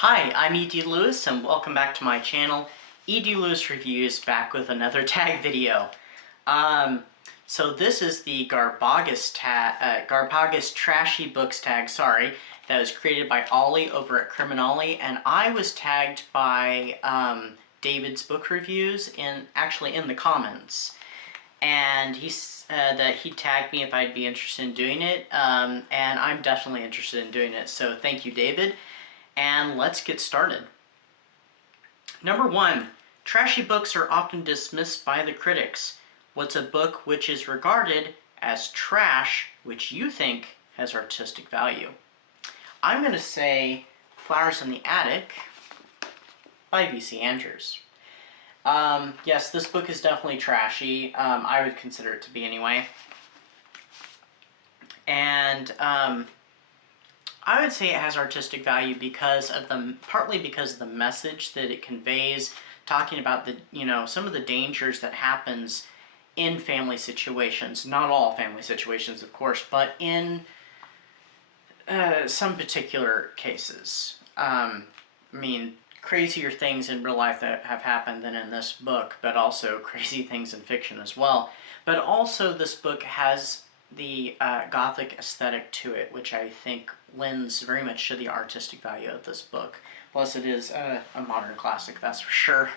Hi, I'm E.D. Lewis and welcome back to my channel. E.D. Lewis Reviews back with another tag video. So this is the Garbaugusst Trashy books tag, that was created by Ollie over at Criminali, and I was tagged by David's Book Reviews actually in the comments. And he said that he tagged me if I'd be interested in doing it, and I'm definitely interested in doing it, so thank you, David. And let's get started. Number 1, trashy books are often dismissed by the critics. What's a book which is regarded as trash, which you think has artistic value? I'm going to say Flowers in the Attic by V.C. Andrews. Yes, this book is definitely trashy. I would consider it to be anyway. And I would say it has artistic value partly because of the message that it conveys, talking about some of the dangers that happens in family situations. Not all family situations, of course, but in some particular cases. I mean, crazier things in real life that have happened than in this book, but also crazy things in fiction as well. But also this book has the Gothic aesthetic to it, which I think lends very much to the artistic value of this book. Plus it is a modern classic, that's for sure.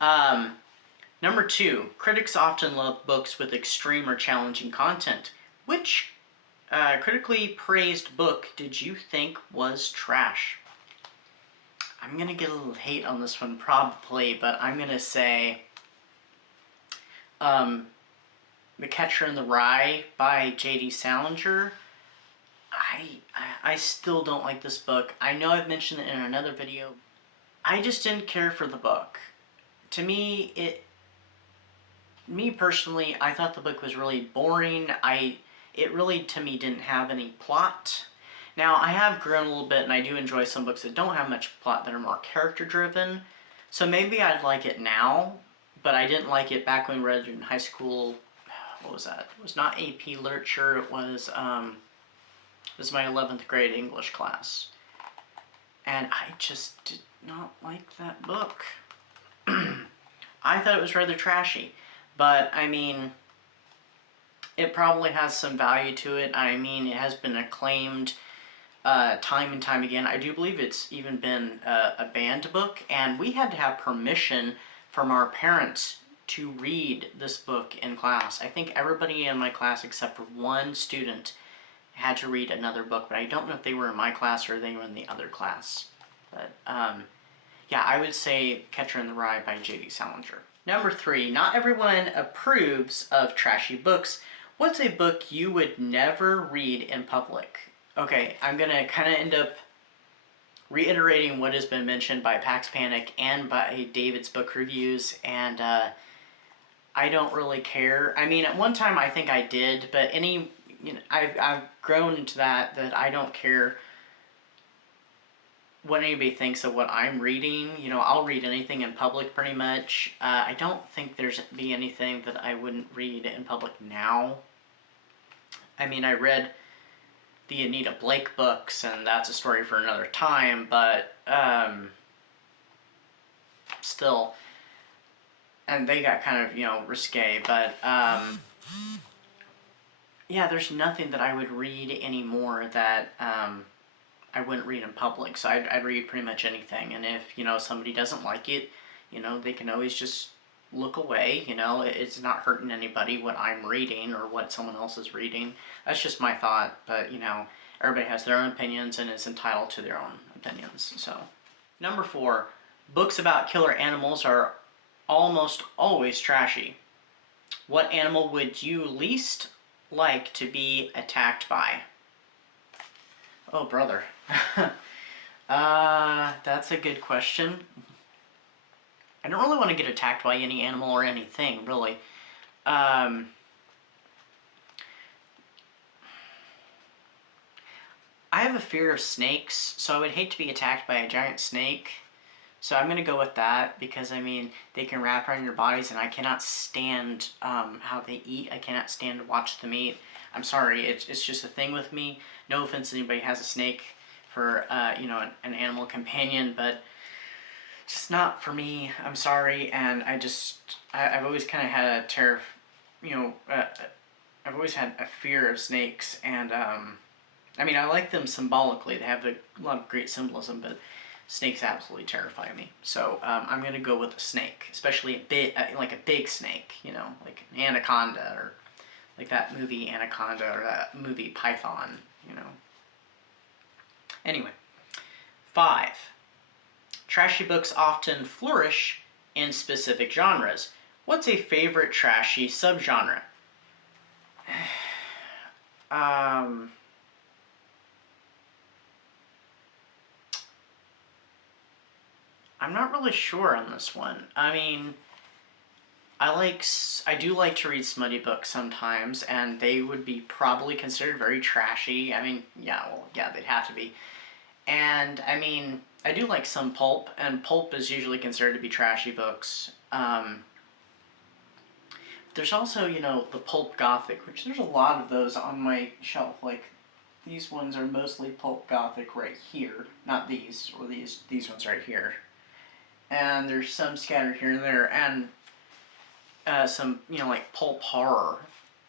Number 2, critics often love books with extreme or challenging content. Which critically praised book did you think was trash? I'm going to get a little hate on this one probably, but I'm going to say The Catcher in the Rye by J.D. Salinger. I still don't like this book. I know I've mentioned it in another video. I just didn't care for the book. To me, personally, I thought the book was really boring. It really, to me, didn't have any plot. Now, I have grown a little bit, and I do enjoy some books that don't have much plot, that are more character-driven. So maybe I'd like it now, but I didn't like it back when we read it in high school. What was that? It was not AP Literature, it was my 11th grade English class. And I just did not like that book. I thought it was rather trashy. But, I mean, it probably has some value to it. I mean, it has been acclaimed time and time again. I do believe it's even been a banned book, and we had to have permission from our parents to read this book in class. I think everybody in my class except for one student had to read another book, but I don't know if they were in my class or they were in the other class. But, yeah, I would say Catcher in the Rye by J.D. Salinger. Number 3, not everyone approves of trashy books. What's a book you would never read in public? Okay, I'm going to kind of end up reiterating what has been mentioned by Pax Panic and by David's Book Reviews, and I don't really care. I mean, at one time I think I did, but I've grown into that I don't care what anybody thinks of what I'm reading. I'll read anything in public pretty much. I don't think there's be anything that I wouldn't read in public now. I mean, I read the Anita Blake books, and that's a story for another time, but still, and they got kind of, risque, but yeah, there's nothing that I would read anymore that I wouldn't read in public, so I'd read pretty much anything, and if, somebody doesn't like it, they can always just look away. It's not hurting anybody what I'm reading or what someone else is reading. That's just my thought, but, everybody has their own opinions and is entitled to their own opinions, so. Number 4, books about killer animals are almost always trashy. What animal would you least like to be attacked by? Oh, brother. That's a good question. I don't really want to get attacked by any animal or anything, really. I have a fear of snakes, so I would hate to be attacked by a giant snake. So I'm going to go with that because, I mean, they can wrap around your bodies, and I cannot stand how they eat. I cannot stand to watch them eat. I'm sorry, it's just a thing with me. No offense to anybody who has a snake for, you know, an animal companion, but just not for me. I'm sorry, and I've always kind of had a terror, you know, I've always had a fear of snakes, and I mean, I like them symbolically. They have a lot of great symbolism, but snakes absolutely terrify me. So I'm gonna go with a snake, especially a big, like a big snake, you know, like an anaconda, or like that movie Anaconda, or that movie Python, you know. Anyway, 5. Trashy books often flourish in specific genres. What's a favorite trashy subgenre? I'm not really sure on this one. I mean, I do like to read smutty books sometimes, and they would be probably considered very trashy. I mean, yeah, well, yeah, they'd have to be. And, I mean, I do like some pulp, and pulp is usually considered to be trashy books. There's also, you know, the pulp gothic, which there's a lot of those on my shelf. Like, these ones are mostly pulp gothic right here. Not these, or these ones right here. And there's some scattered here and there, and some, you know, like pulp horror.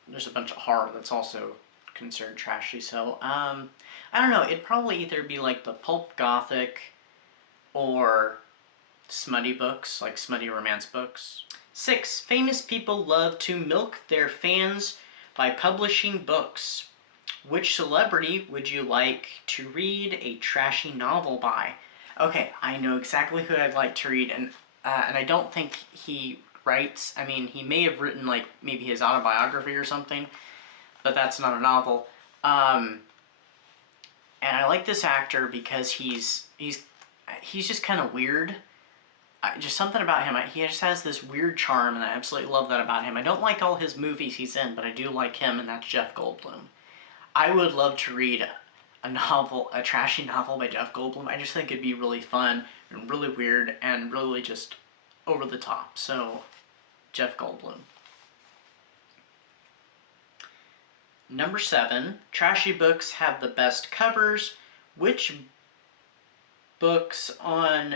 There's a bunch of horror that's also considered trashy. So, I don't know. It'd probably either be like the pulp gothic or smutty books, like smutty romance books. 6. Famous people love to milk their fans by publishing books. Which celebrity would you like to read a trashy novel by? Okay, I know exactly who I'd like to read, and I don't think he writes. I mean, he may have written, like, maybe his autobiography or something, but that's not a novel. And I like this actor because he's just kind of weird. Just something about him. He just has this weird charm, and I absolutely love that about him. I don't like all his movies he's in, but I do like him, and that's Jeff Goldblum. I would love to read a trashy novel by Jeff Goldblum. I just think it'd be really fun and really weird and really just over the top. So, Jeff Goldblum. Number 7, trashy books have the best covers. Which books on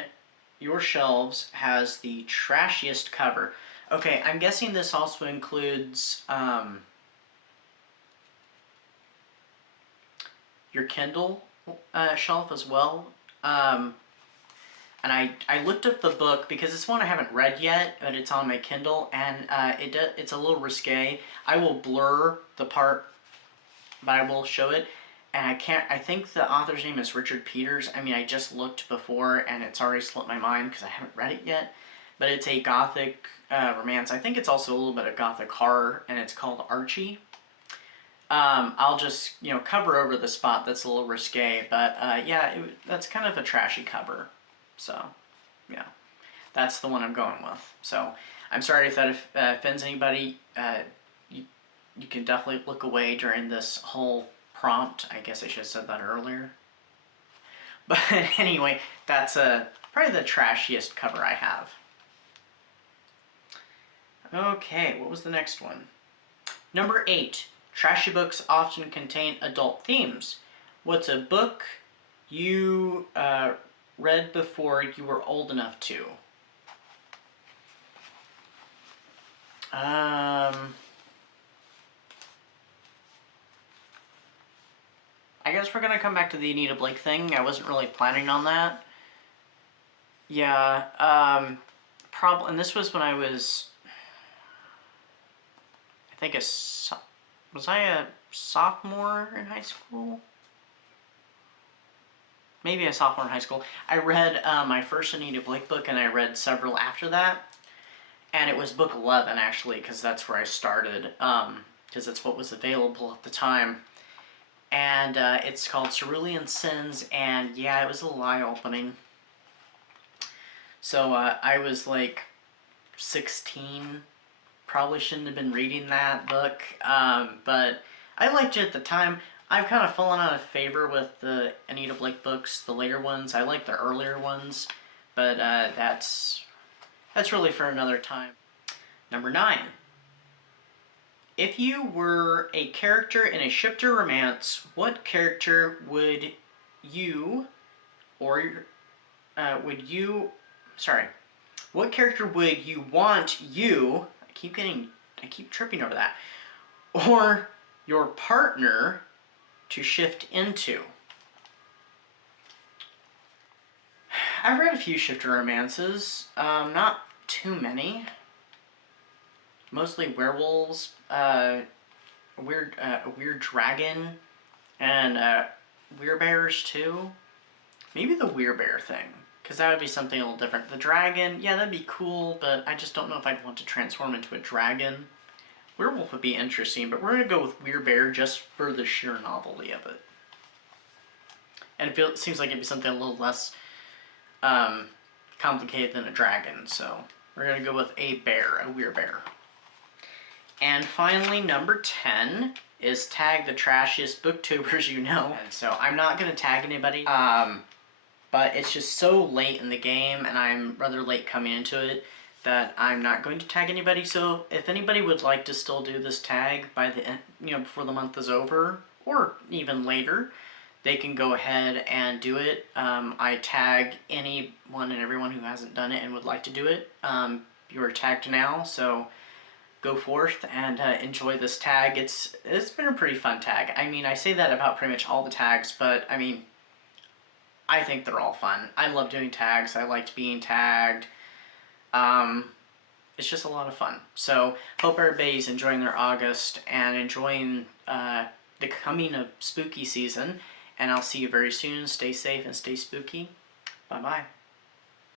your shelves has the trashiest cover? Okay, I'm guessing this also includes your Kindle shelf as well. And I looked up the book because it's one I haven't read yet, but it's on my Kindle, and it's a little risque. I will blur the part, but I will show it. And I think the author's name is Richard Peters. I mean, I just looked before, and it's already slipped my mind because I haven't read it yet. But it's a gothic romance. I think it's also a little bit of gothic horror, and it's called Archie. I'll just, you know, cover over the spot that's a little risque, but yeah, that's kind of a trashy cover. So, yeah, that's the one I'm going with. So, I'm sorry if that offends anybody. You can definitely look away during this whole prompt. I guess I should have said that earlier. But anyway, that's probably the trashiest cover I have. Okay, what was the next one? Number 8. Trashy books often contain adult themes. What's a book you read before you were old enough to? I guess we're gonna come back to the Anita Blake thing. I wasn't really planning on that. Yeah, probably, and this was when I was, I think was I a sophomore in high school? Maybe a sophomore in high school. I read my first Anita Blake book, and I read several after that. And it was book 11, actually, because that's where I started, because it's what was available at the time. And it's called Cerulean Sins, and yeah, it was a little eye-opening. So I was like 16, probably shouldn't have been reading that book, but I liked it at the time. I've kind of fallen out of favor with the Anita Blake books, the later ones. I like the earlier ones, but that's really for another time. Number 9. If you were a character in a shifter romance, what character would you, or what character would you want you, I keep tripping over that, or your partner to shift into? I've read a few shifter romances, not too many. Mostly werewolves, a weird dragon, and werebears too. Maybe the werebear thing, because that would be something a little different. The dragon, yeah, that'd be cool, but I just don't know if I'd want to transform into a dragon. Werewolf would be interesting, but we're going to go with werebear just for the sheer novelty of it. And it seems like it'd be something a little less complicated than a dragon, so we're going to go with a bear, a werebear. And finally, number 10 is tag the trashiest booktubers you know. And so I'm not going to tag anybody, but it's just so late in the game, and I'm rather late coming into it, that I'm not going to tag anybody. So if anybody would like to still do this tag by the end, before the month is over, or even later, they can go ahead and do it. I tag anyone and everyone who hasn't done it and would like to do it. You are tagged now, so go forth and enjoy this tag. It's been a pretty fun tag. I mean, I say that about pretty much all the tags, but I mean, I think they're all fun. I love doing tags. I liked being tagged. It's just a lot of fun. So hope everybody's enjoying their August and enjoying the coming of spooky season. And I'll see you very soon. Stay safe and stay spooky. Bye-bye.